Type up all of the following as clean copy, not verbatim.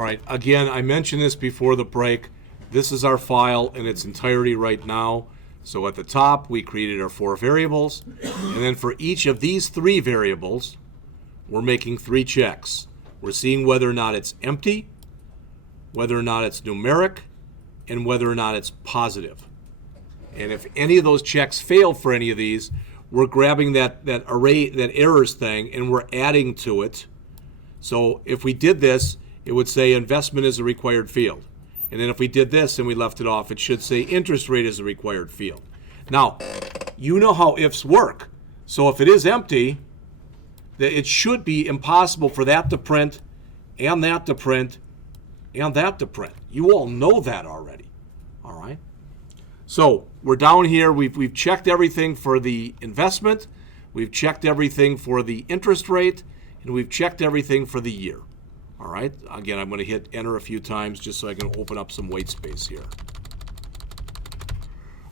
All right, again, I mentioned this before the break. This is our file in its entirety right now. So at the top, we created our 4 variables. And then for each of these 3 variables, we're making 3 checks. We're seeing whether or not it's empty, whether or not it's numeric, and whether or not it's positive. And if any of those checks fail for any of these, we're grabbing that array, that errors thing, and we're adding to it. So if we did this, it would say investment is a required field. And then if we did this and we left it off, it should say interest rate is a required field. Now, you know how ifs work. So if it is empty, it should be impossible for that to print, and that to print, and that to print. You all know that already. All right? So we're down here. We've checked everything for the investment. We've checked everything for the interest rate. And we've checked everything for the year. All right? Again, I'm going to hit enter a few times just so I can open up some white space here.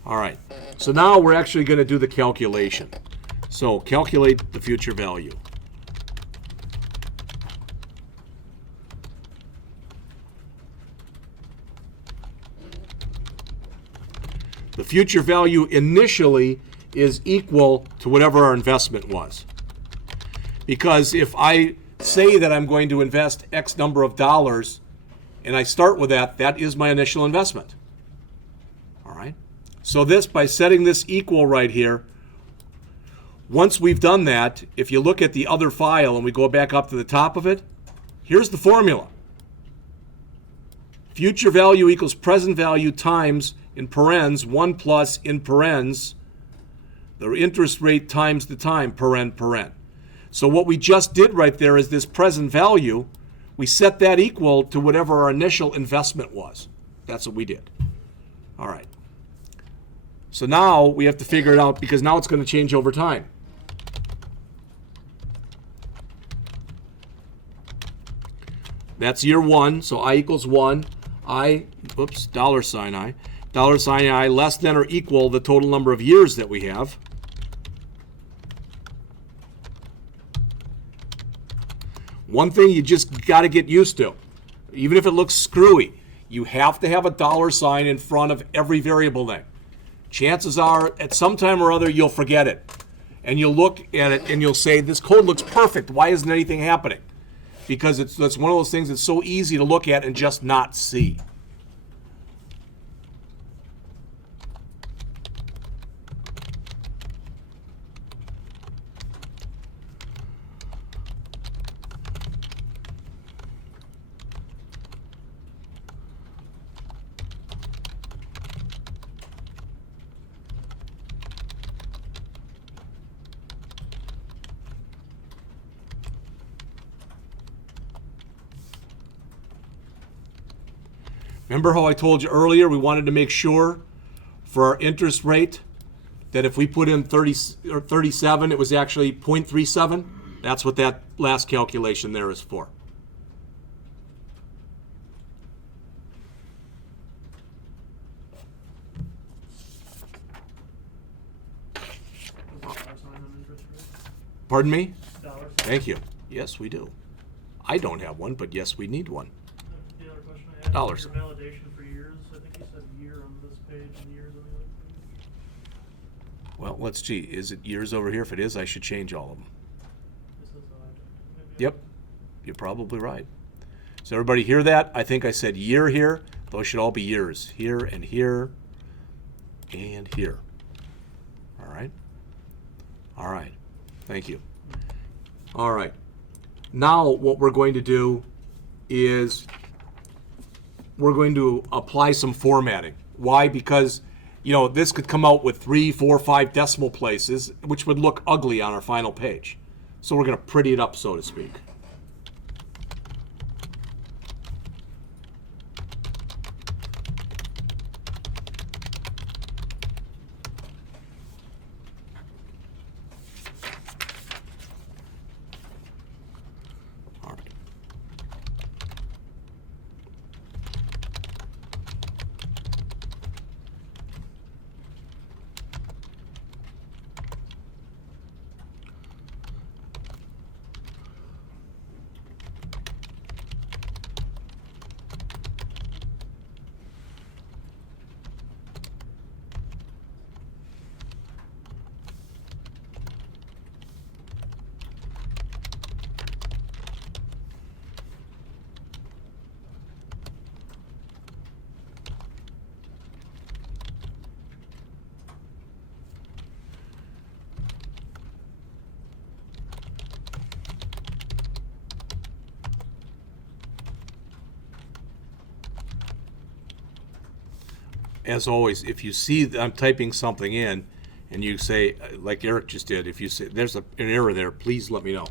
All right. So now we're actually going to do the calculation. So calculate the future value. The future value initially is equal to whatever our investment was. Because if I say that I'm going to invest X number of dollars and I start with that, that is my initial investment. All right? So this, by setting this equal right here, once we've done that, if you look at the other file and we go back up to the top of it, here's the formula. Future value equals present value times, in parens, 1 plus, in parens, the interest rate times the time, paren. So what we just did right there is this present value, we set that equal to whatever our initial investment was. That's what we did. All right. So now we have to figure it out because now it's going to change over time. That's year 1, so I equals 1. Dollar sign I, less than or equal the total number of years that we have. One thing you just got to get used to, even if it looks screwy, you have to have a dollar sign in front of every variable name. Chances are, at some time or other, you'll forget it. And you'll look at it and you'll say, this code looks perfect. Why isn't anything happening? Because that's one of those things that's so easy to look at and just not see. Remember how I told you earlier we wanted to make sure for our interest rate that if we put in 30 or 37, it was actually 0.37? That's what that last calculation there is for. Pardon me? Thank you. Yes, we do. I don't have one, but yes, we need one. Dollars. Your validation for years, I think you said year on this page and years on the other page. Well, let's see. Is it years over here? If it is, I should change all of them. This is Yep. You're probably right. Does everybody hear that? I think I said year here. Those should all be years. Here and here and here. All right? All right. Thank you. All right. Now what we're going to do is we're going to apply some formatting. Why? Because, you know, this could come out with 3, 4, 5 decimal places, which would look ugly on our final page. So we're going to pretty it up, so to speak. All right. as always, if you see that I'm typing something in and you say, like Eric just did, if you say there's an error there, please let me know.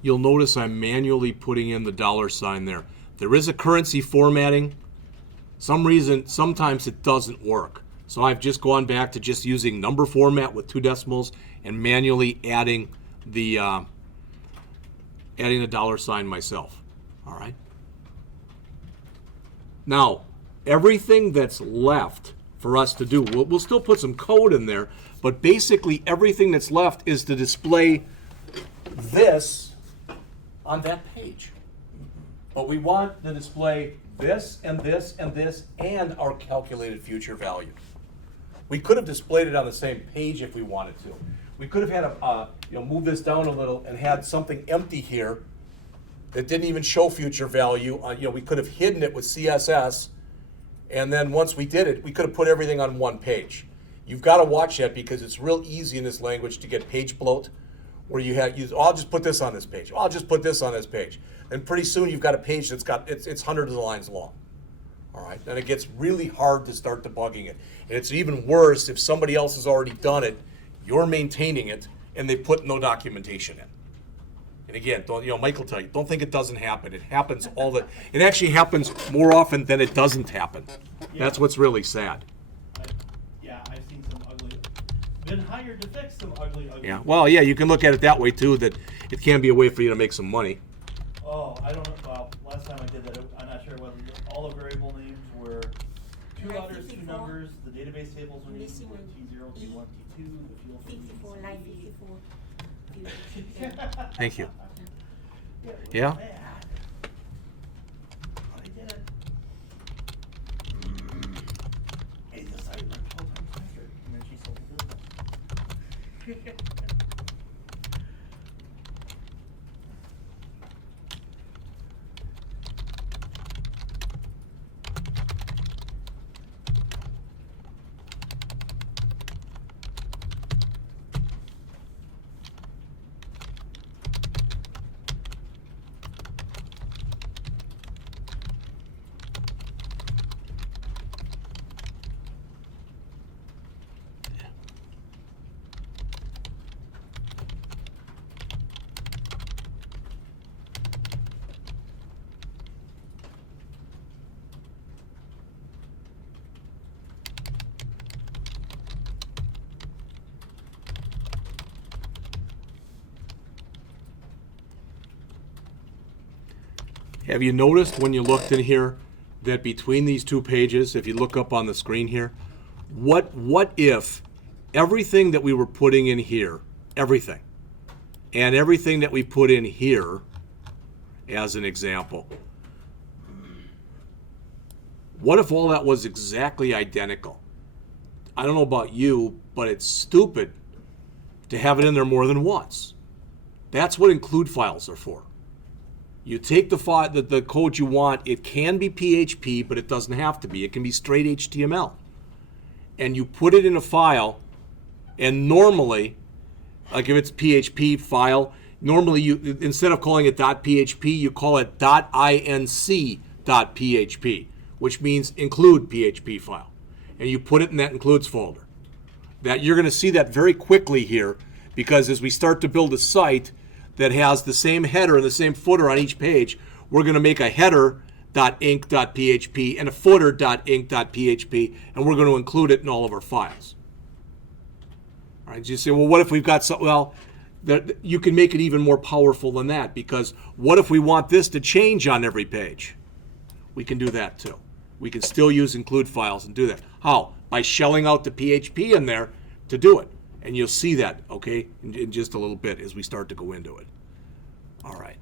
You'll notice I'm manually putting in the $ there. There is a currency formatting. Some reason, sometimes it doesn't work. So I've just gone back to just using number format with 2 decimals and manually adding the $ myself. All right. Now, everything that's left for us to do, we'll still put some code in there, but basically everything that's left is to display this on that page. But we want to display this and this and this and our calculated future value. We could have displayed it on the same page if we wanted to. We could have had move this down a little and had something empty here that didn't even show future value. We could have hidden it with CSS, and then once we did it, we could have put everything on one page. You've got to watch that because it's real easy in this language to get page bloat, where I'll just put this on this page. I'll just put this on this page. And pretty soon you've got a page that's got, it's hundreds of lines long. All right, and it gets really hard to start debugging it. And it's even worse if somebody else has already done it, you're maintaining it, and they put no documentation in. And again, Mike will tell you, don't think it doesn't happen. It happens it actually happens more often than it doesn't happen. Yeah. That's what's really sad. I've seen some ugly, been hired to fix some ugly. Yeah, well, yeah, you can look at it that way too, that it can be a way for you to make some money. Oh, I don't know, well, last time I did that, I'm not sure whether all the variable names were 2 letters, 2 numbers, the database tables were named T0, T1, T2, the field. 54, line 54. Thank you. Yeah? But I did it. Hey, the site went 12 times faster, and then she sold the business. Have you noticed when you looked in here that between these 2 pages, if you look up on the screen here, what if everything that we were putting in here, everything, and everything that we put in here, as an example, what if all that was exactly identical? I don't know about you, but it's stupid to have it in there more than once. That's what include files are for. You take the code you want. It can be PHP, but it doesn't have to be. It can be straight HTML. And you put it in a file, and normally, like if it's PHP file, normally you, instead of calling it .php, you call it .inc.php, which means include PHP file. And you put it in that includes folder. That you're going to see that very quickly here, because as we start to build a site that has the same header and the same footer on each page, we're going to make a header.inc.php and a footer.inc.php, and we're going to include it in all of our files. All right, you say, well, what if we've got something? Well, you can make it even more powerful than that, because what if we want this to change on every page? We can do that too. We can still use include files and do that. How? By shelling out the PHP in there to do it. And you'll see that, okay, in just a little bit as we start to go into it. All right.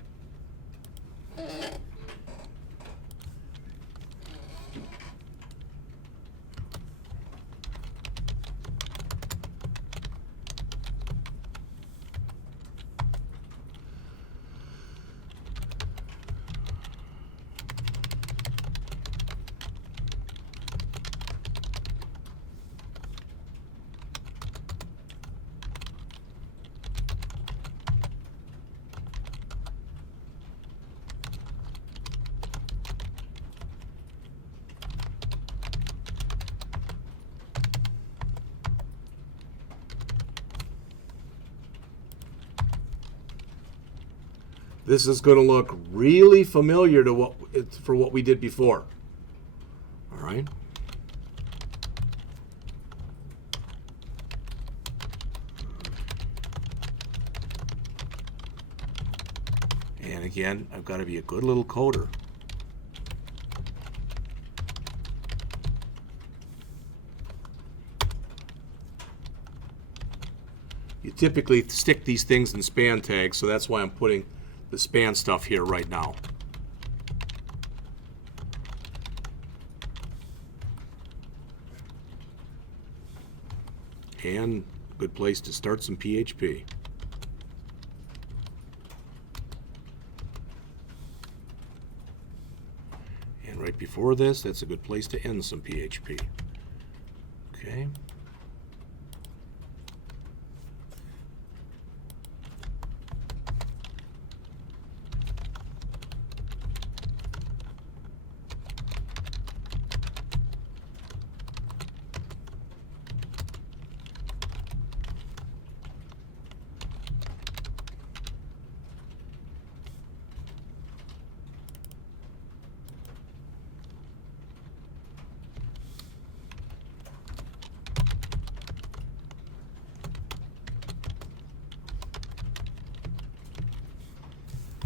This is going to look really familiar to what we did before. All right. And again, I've got to be a good little coder. You typically stick these things in span tags, so that's why I'm putting the span stuff here right now. And good place to start some PHP. And right before this, that's a good place to end some PHP. Okay.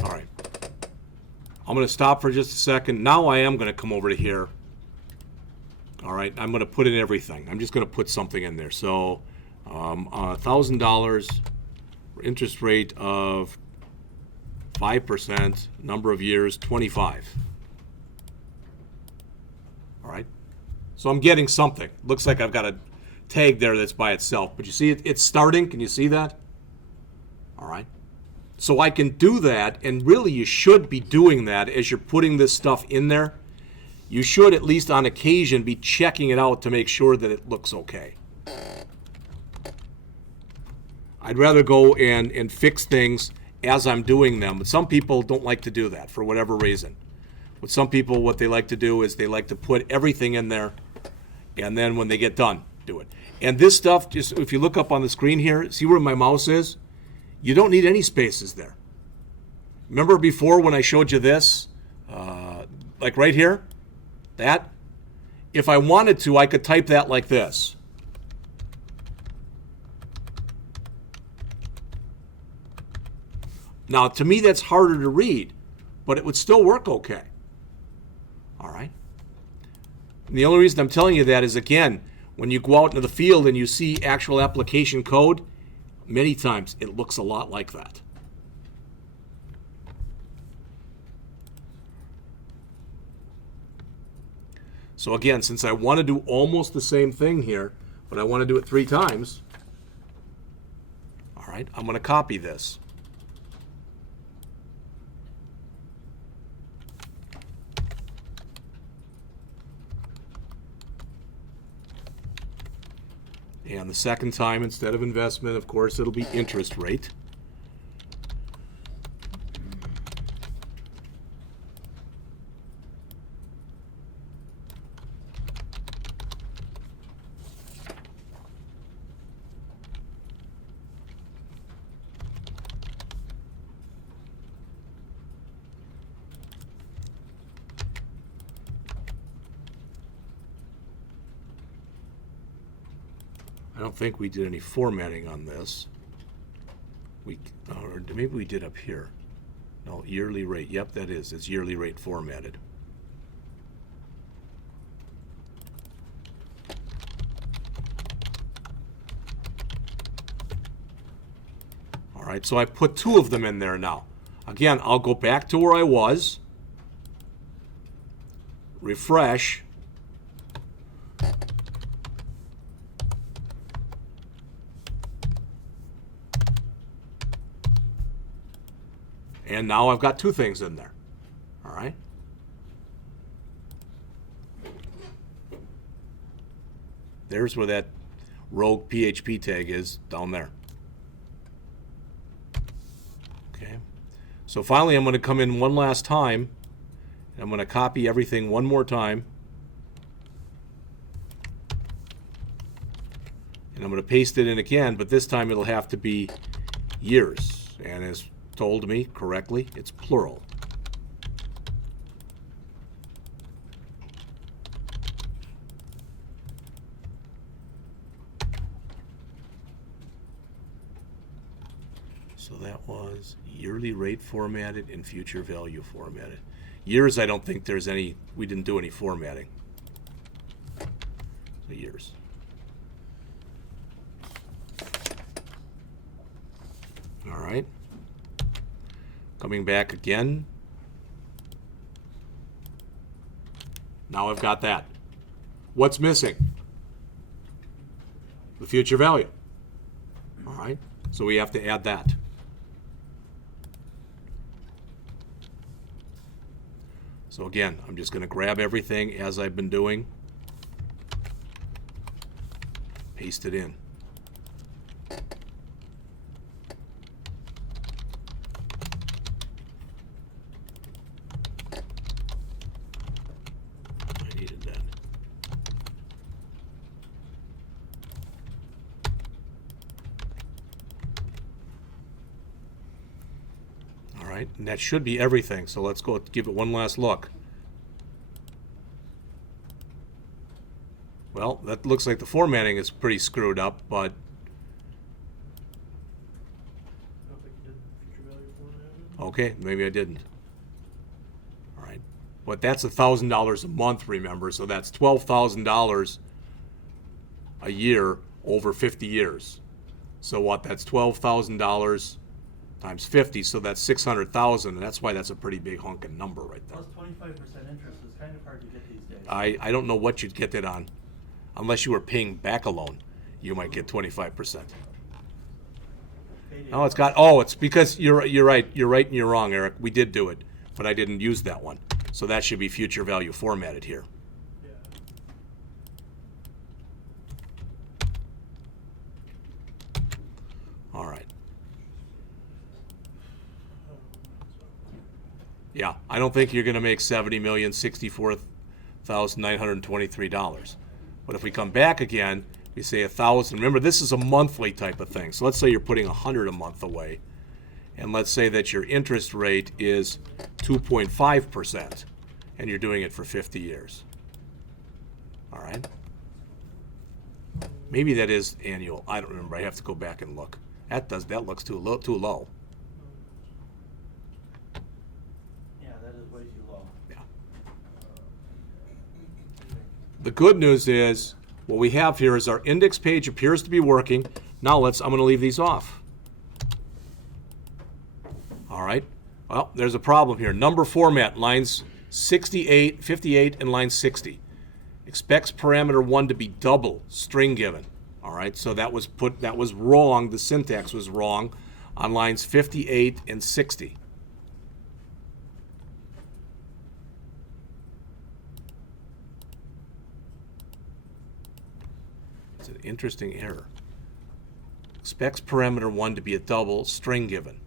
All right. I'm going to stop for just a second. Now I am going to come over to here. All right. I'm going to put in everything. I'm just going to put something in there. So $1,000, interest rate of 5%, number of years, 25. All right. So I'm getting something. Looks like I've got a tag there that's by itself. But you see it's starting. Can you see that? All right. So I can do that, and really you should be doing that as you're putting this stuff in there. You should, at least on occasion, be checking it out to make sure that it looks okay. I'd rather go and fix things as I'm doing them, but some people don't like to do that for whatever reason. With some people, what they like to do is they like to put everything in there, and then when they get done, do it. And this stuff, just if you look up on the screen here, see where my mouse is? You don't need any spaces there. Remember before when I showed you this? Like right here? That? If I wanted to, I could type that like this. Now, to me, that's harder to read, but it would still work okay. All right? And the only reason I'm telling you that is, again, when you go out into the field and you see actual application code, many times it looks a lot like that. So again, since I want to do almost the same thing here, but I want to do it 3 times, all right, I'm going to copy this. And the second time, instead of investment, of course, it'll be interest rate. I don't think we did any formatting on this. Or maybe we did up here. No, yearly rate. Yep, that is. It's yearly rate formatted. right, so I put 2 of them in there now. Again, I'll go back to where I was, refresh, and now I've got 2 things in there. All right. There's where that rogue PHP tag is, down there. Okay. So finally I'm going to come in one last time. And I'm going to copy everything one more time. And I'm going to paste it in again, but this time it'll have to be years. And as told me correctly, it's plural. So that was yearly rate formatted and future value formatted. Years, I don't think there's any, we didn't do any formatting. So years. All right. Coming back again. Now I've got that. What's missing? The future value. All right. So we have to add that. So again, I'm just going to grab everything as I've been doing, paste it in. I needed that. All right, and that should be everything. So let's go give it one last look. Well, that looks like the formatting is pretty screwed up, but okay, maybe I didn't. All right, but that's $1,000 a month, remember, so that's $12,000 a year over 50 years. So what? That's $12,000 times 50, so that's 600,000, and that's why that's a pretty big hunkin' number right there. Plus 25% interest is kind of hard to get these days. I don't know what you'd get that on. Unless you were paying back a loan, you might get 25%. Oh, it's got, oh, it's because you're right and you're wrong, Eric. We did do it, but I didn't use that one. So that should be future value formatted here. All right. Yeah, I don't think you're going to make $70,064,923. But if we come back again, we say 1,000. Remember, this is a monthly type of thing. So let's say you're putting 100 a month away, and let's say that your interest rate is 2.5%, and you're doing it for 50 years. All right. Maybe that is annual. I don't remember. I have to go back and look. That looks too low. Yeah, that is way too low. Yeah. The good news is what we have here is our index page appears to be working. Now I'm going to leave these off. All right. Well, there's a problem here. Number format, lines 68, 58, and line 60. Expects parameter 1 to be double string given. All right. So that was wrong. The syntax was wrong on lines 58 and 60. It's an interesting error. Expects parameter 1 to be a double string given.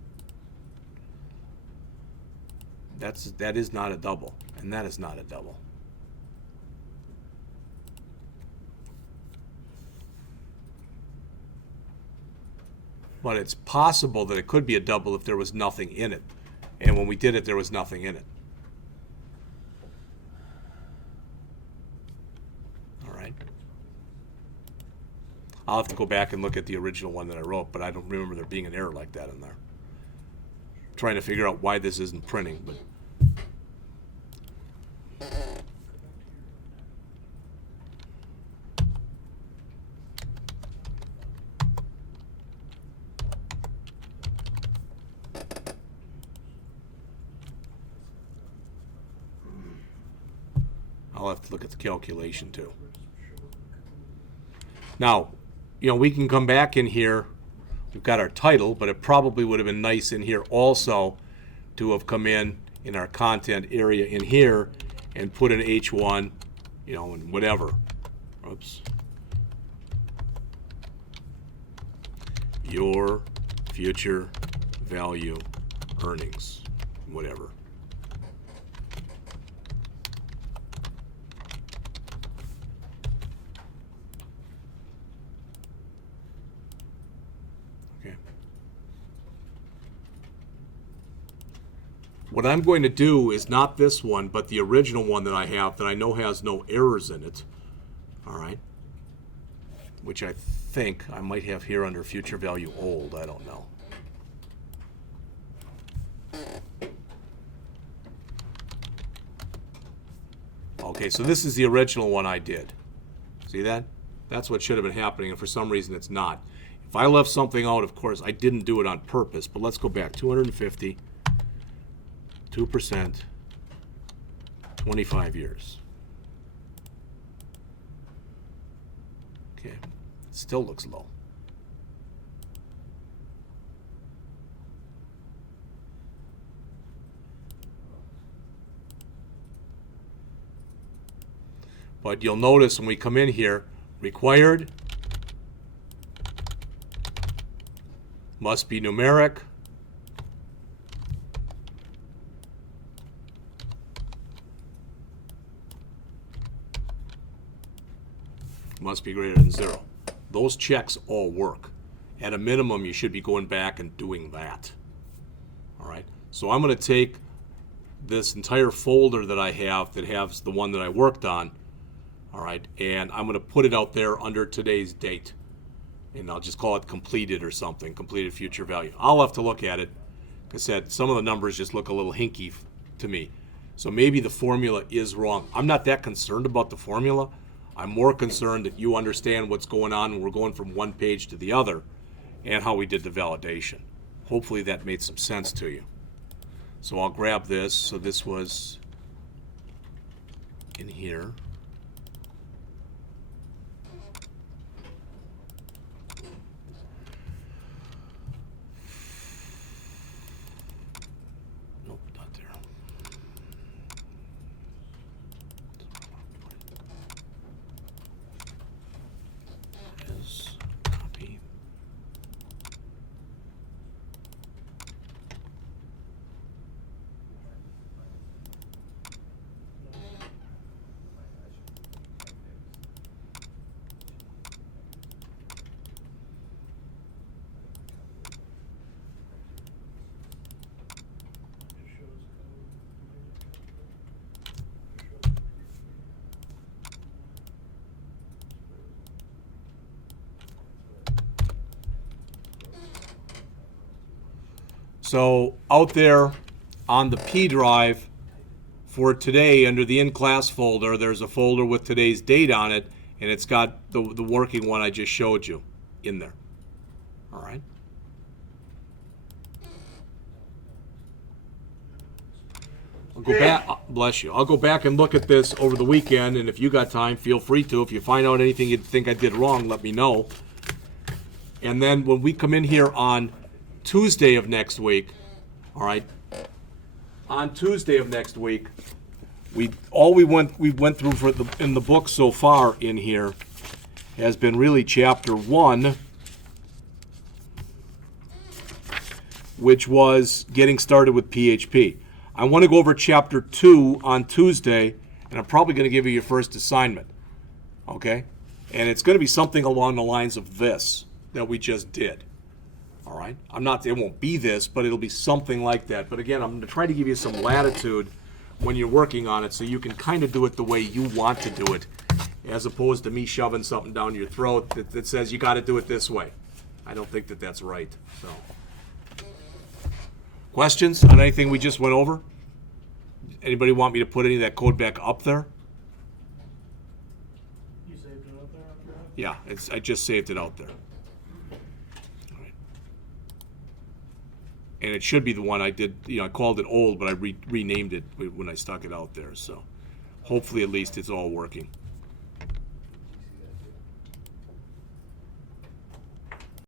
That is not a double, and that is not a double. But it's possible that it could be a double if there was nothing in it. And when we did it, there was nothing in it. All right. I'll have to go back and look at the original one that I wrote, but I don't remember there being an error like that in there. I'm trying to figure out why this isn't printing, but I'll have to look at the calculation too. Now, we can come back in here. We've got our title, but it probably would have been nice in here also to have come in our content area in here and put an H1, and whatever. Oops. Your future value earnings, whatever. Okay. What I'm going to do is not this one, but the original one that I have that I know has no errors in it. All right. Which I think I might have here under future value old. I don't know. Okay, so this is the original one I did. See that? That's what should have been happening, and for some reason it's not. If I left something out, of course, I didn't do it on purpose, but let's go back. 250, 2%, 25 years. Okay, it still looks low. But you'll notice when we come in here, required must be numeric. Must be greater than 0. Those checks all work. At a minimum, you should be going back and doing that. All right. So I'm going to take this entire folder that I have that has the one that I worked on. All right, and I'm going to put it out there under today's date. And I'll just call it completed or something, completed future value. I'll have to look at it. Like I said, some of the numbers just look a little hinky to me. So maybe the formula is wrong. I'm not that concerned about the formula. I'm more concerned that you understand what's going on when we're going from one page to the other and how we did the validation. Hopefully that made some sense to you. So I'll grab this. So this was in here. So out there on the P drive for today under the in-class folder, there's a folder with today's date on it, and it's got the working one I just showed you in there. All right. I'll go back, bless you. I'll go back and look at this over the weekend, and if you got time, feel free to. If you find out anything you think I did wrong, let me know. And then when we come in here on Tuesday of next week, all right, on Tuesday of next week, we went through in the book so far in here has been really chapter 1, which was getting started with PHP. I want to go over chapter 2 on Tuesday, and I'm probably going to give you your first assignment, okay? And it's going to be something along the lines of this that we just did. All right, it won't be this, but it'll be something like that. But again, I'm going to try to give you some latitude when you're working on it so you can kind of do it the way you want to do it, as opposed to me shoving something down your throat that says you got to do it this way. I don't think that that's right. So, questions on anything we just went over? Anybody want me to put any of that code back up there? You saved it up there on the drive? Yeah, I just saved it out there. And it should be the one I did, I called it old, but I renamed it when I stuck it out there. So hopefully at least it's all working.